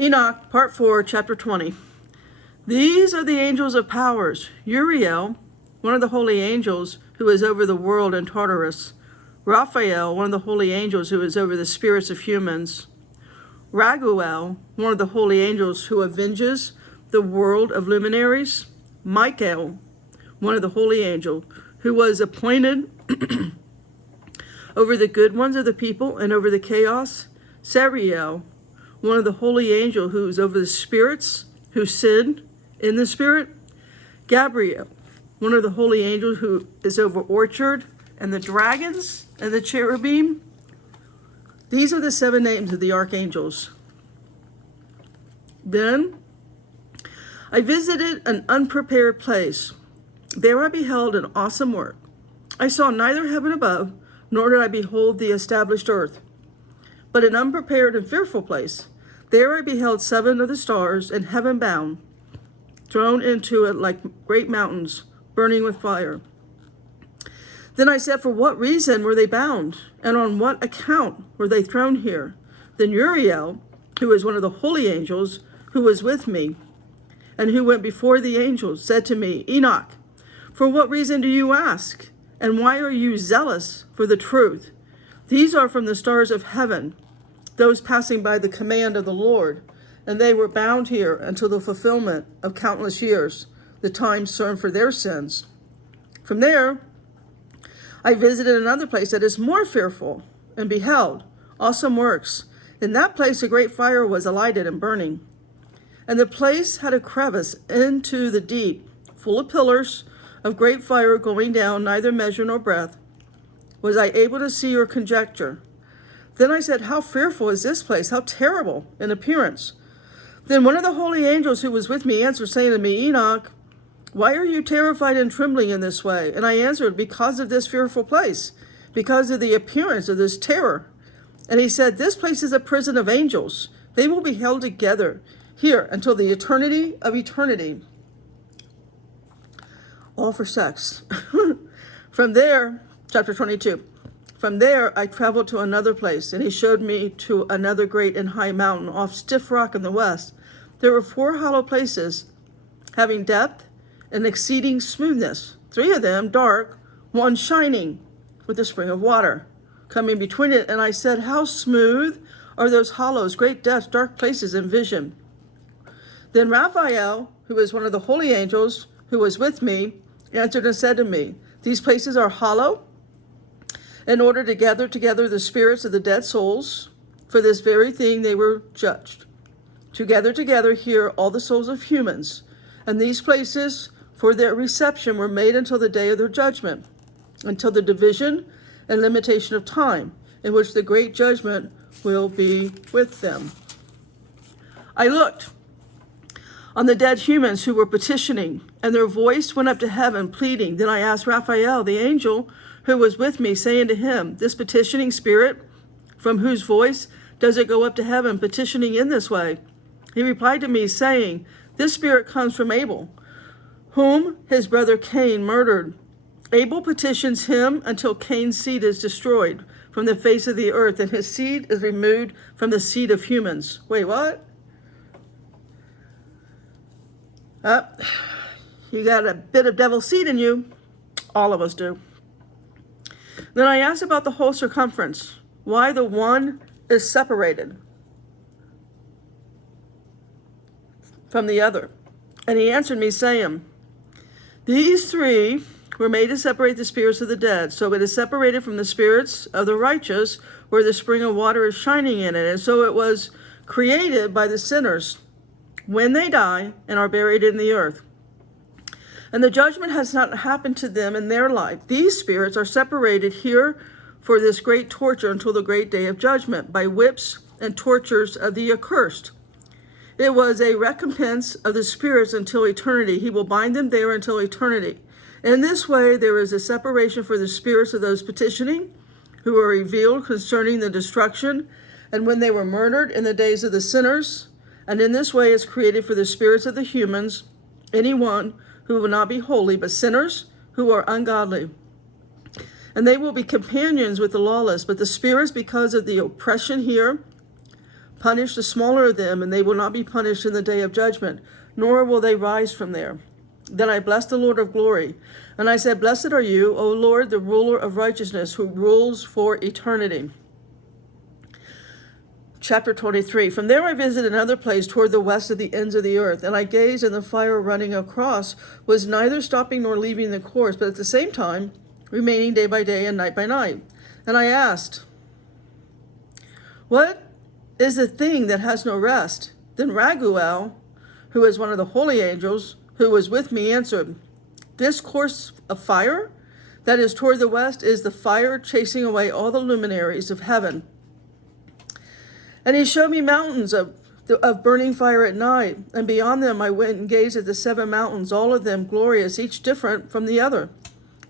Enoch, Part 4, Chapter 20. These are the angels of powers. Uriel, one of the holy angels who is over the world in Tartarus. Raphael, one of the holy angels who is over the spirits of humans. Raguel, one of the holy angels who avenges the world of luminaries. Michael, one of the holy angels who was appointed over the good ones of the people and over the chaos. Sariel, one of the holy angels who is over the spirits who sinned in the spirit. Gabriel, one of the holy angels who is over orchard and the dragons and the cherubim. These are the 7 names of the archangels. Then I visited an unprepared place. There I beheld an awesome work. I saw neither heaven above, nor did I behold the established earth, but an unprepared and fearful place. There I beheld 7 of the stars in heaven bound, thrown into it like great mountains, burning with fire. Then I said, for what reason were they bound? And on what account were they thrown here? Then Uriel, who is one of the holy angels, who was with me, and who went before the angels, said to me, Enoch, for what reason do you ask? And why are you zealous for the truth? These are from the stars of heaven, those passing by the command of the Lord, and they were bound here until the fulfillment of countless years, the time certain for their sins. From there, I visited another place that is more fearful, and beheld awesome works. In that place a great fire was alighted and burning. And the place had a crevice into the deep, full of pillars of great fire going down, neither measure nor breadth. Was I able to see or conjecture? Then I said, how fearful is this place, how terrible in appearance. Then one of the holy angels who was with me answered, saying to me, Enoch, why are you terrified and trembling in this way? And I answered, because of this fearful place, because of the appearance of this terror. And he said, this place is a prison of angels. They will be held together here until the eternity of eternity. All for sex. From there, chapter 22. From there, I traveled to another place, and he showed me to another great and high mountain off stiff rock in the west. There were 4 hollow places, having depth and exceeding smoothness, 3 of them dark, 1 shining, with a spring of water coming between it. And I said, how smooth are those hollows, great depths, dark places in vision. Then Raphael, who is one of the holy angels who was with me, answered and said to me, these places are hollow, in order to gather together the spirits of the dead souls. For this very thing they were judged, to gather together here all the souls of humans. And these places for their reception were made until the day of their judgment, until the division and limitation of time, in which the great judgment will be with them. I looked on the dead humans who were petitioning, and their voice went up to heaven, pleading. Then I asked Raphael, the angel who was with me, saying to him, this petitioning spirit, from whose voice does it go up to heaven, petitioning in this way? He replied to me, saying, this spirit comes from Abel, whom his brother Cain murdered. Abel petitions him until Cain's seed is destroyed from the face of the earth, and his seed is removed from the seed of humans. Wait, what? You got a bit of devil seed in you. All of us do. Then I asked about the whole circumference, why the one is separated from the other. And he answered me, saying, these 3 were made to separate the spirits of the dead. So it is separated from the spirits of the righteous, where the spring of water is shining in it. And so it was created by the sinners when they die and are buried in the earth. And the judgment has not happened to them in their life. These spirits are separated here for this great torture until the great day of judgment, by whips and tortures of the accursed. It was a recompense of the spirits until eternity. He will bind them there until eternity. In this way, there is a separation for the spirits of those petitioning, who were revealed concerning the destruction, and when they were murdered in the days of the sinners. And in this way is created for the spirits of the humans, anyone who will not be holy, but sinners who are ungodly. And they will be companions with the lawless, but the spirits, because of the oppression here, Punish the smaller of them, and they will not be punished in the day of judgment, nor will they rise from there. Then I blessed the Lord of glory. And I said, Blessed are you, O Lord, the ruler of righteousness, who rules for eternity. Chapter 23. From there I visited another place toward the west of the ends of the earth, and I gazed, and the fire running across was neither stopping nor leaving the course, but at the same time remaining day by day and night by night. And I asked, What is the thing that has no rest? Then Raguel, who is one of the holy angels, who was with me, answered, This course of fire that is toward the west is the fire chasing away all the luminaries of heaven. And he showed me mountains of burning fire at night, and beyond them I went and gazed at the 7 mountains, all of them glorious, each different from the other.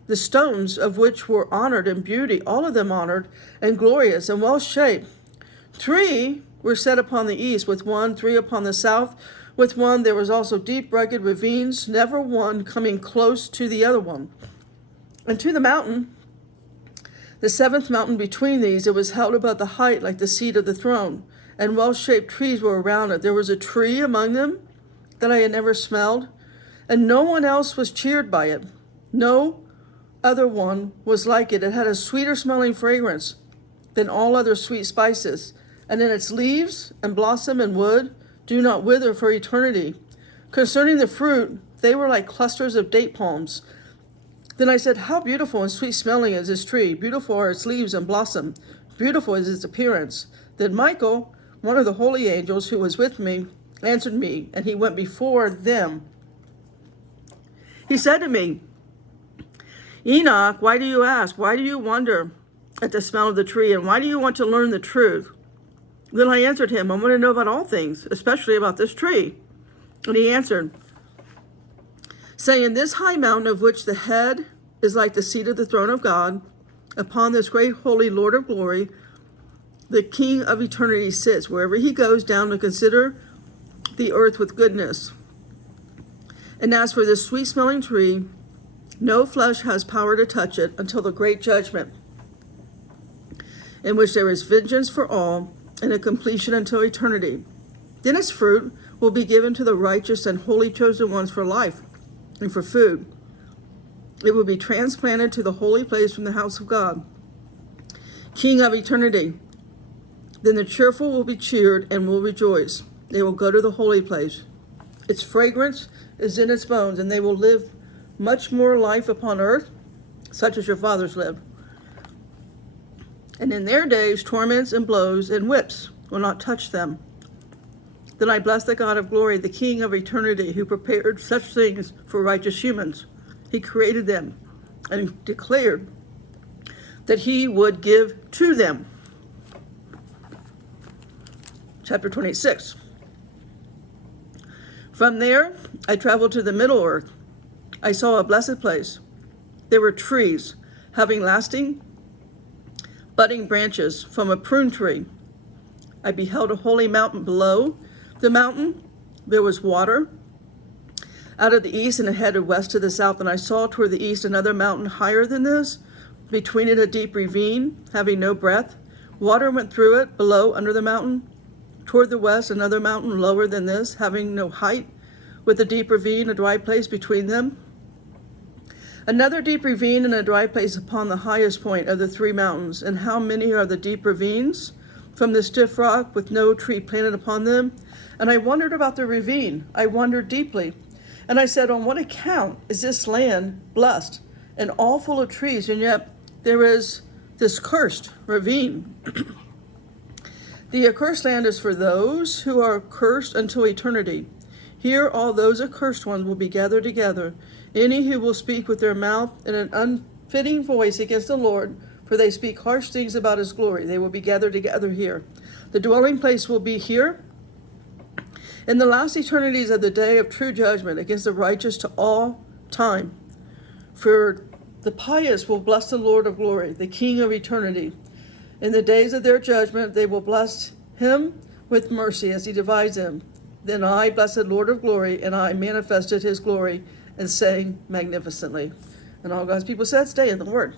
The stones of which were honored in beauty, all of them honored and glorious and well shaped. 3 were set upon the east, with one, 3 upon the south, with one. There was also deep, rugged ravines, never one coming close to the other one. And to the mountain, the 7th mountain between these, it was held above the height like the seat of the throne, and well-shaped trees were around it. There was a tree among them that I had never smelled, and no one else was cheered by it. No other one was like it. It had a sweeter smelling fragrance than all other sweet spices. And in its leaves and blossom and wood do not wither for eternity. Concerning the fruit, they were like clusters of date palms. Then I said, How beautiful and sweet smelling is this tree. Beautiful are its leaves and blossom. Beautiful is its appearance. Then Michael, one of the holy angels who was with me, answered me, and he went before them. He said to me, Enoch, why do you ask? Why do you wonder at the smell of the tree? And why do you want to learn the truth? Then I answered him, I want to know about all things, especially about this tree. And he answered, saying, This high mountain of which the head is like the seat of the throne of God, upon this great holy Lord of glory, the King of eternity sits. Wherever he goes down to consider the earth with goodness. And as for this sweet-smelling tree, no flesh has power to touch it until the great judgment, in which there is vengeance for all, and a completion until eternity. Then its fruit will be given to the righteous and holy chosen ones for life and for food. It will be transplanted to the holy place from the house of God, King of eternity. Then the cheerful will be cheered and will rejoice. They will go to the holy place. Its fragrance is in its bones, and they will live much more life upon earth, such as your fathers lived. And in their days, torments and blows and whips will not touch them. Then I bless the God of glory, the King of eternity, who prepared such things for righteous humans. He created them and declared that he would give to them. Chapter 26. From there, I traveled to the middle earth. I saw a blessed place. There were trees having lasting budding branches from a prune tree. I beheld a holy mountain below the mountain. There was water out of the east, and it headed west to the south. And I saw toward the east another mountain higher than this, between it a deep ravine, having no breadth. Water went through it, below, under the mountain. Toward the west, another mountain lower than this, having no height, with a deep ravine, a dry place between them. Another deep ravine and a dry place upon the highest point of the 3 mountains. And how many are the deep ravines from the stiff rock with no tree planted upon them? And I wondered about the ravine. I wondered deeply. And I said, On what account is this land blessed and all full of trees, and yet there is this cursed ravine? The accursed land is for those who are cursed until eternity. Here all those accursed ones will be gathered together, any who will speak with their mouth in an unfitting voice against the Lord, for they speak harsh things about his glory. They will be gathered together here. The dwelling place will be here in the last eternities of the day of true judgment against the righteous to all time. For the pious will bless the Lord of glory, the King of eternity. In the days of their judgment, they will bless him with mercy as he divides them. Then I, blessed Lord of glory, and I manifested his glory and sang magnificently. And all God's people said, stay in the word.